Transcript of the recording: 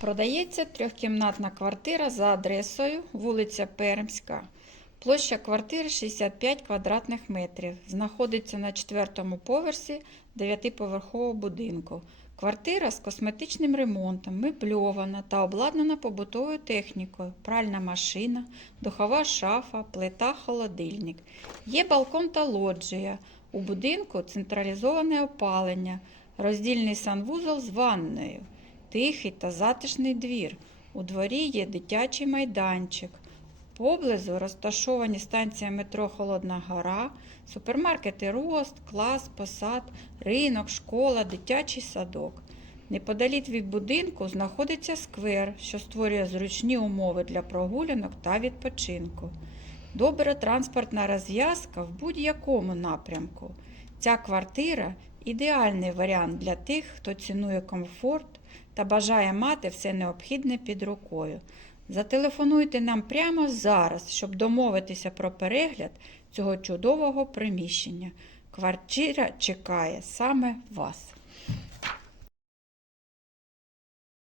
Продається трьохкімнатна квартира за адресою вулиця Пермська. Площа квартири 65 квадратних метрів. Знаходиться на четвертому поверсі дев'ятиповерхового будинку. Квартира з косметичним ремонтом, мебльована та обладнана побутовою технікою, пральна машина, духова шафа, плита, холодильник. Є балкон та лоджія. У будинку централізоване опалення, роздільний санвузол з ванною, тихий та затишний двір. У дворі є дитячий майданчик. Поблизу розташовані станція метро Холодна Гора, супермаркети Рост, Клас, Посад, ринок, школа, дитячий садок. Неподалік від будинку знаходиться сквер, що створює зручні умови для прогулянок та відпочинку. Добра транспортна розв'язка в будь-якому напрямку. Ця квартира ідеальний варіант для тих, хто цінує комфорт та бажає мати все необхідне під рукою. Зателефонуйте нам прямо зараз, щоб домовитися про перегляд цього чудового приміщення. Квартира чекає саме вас.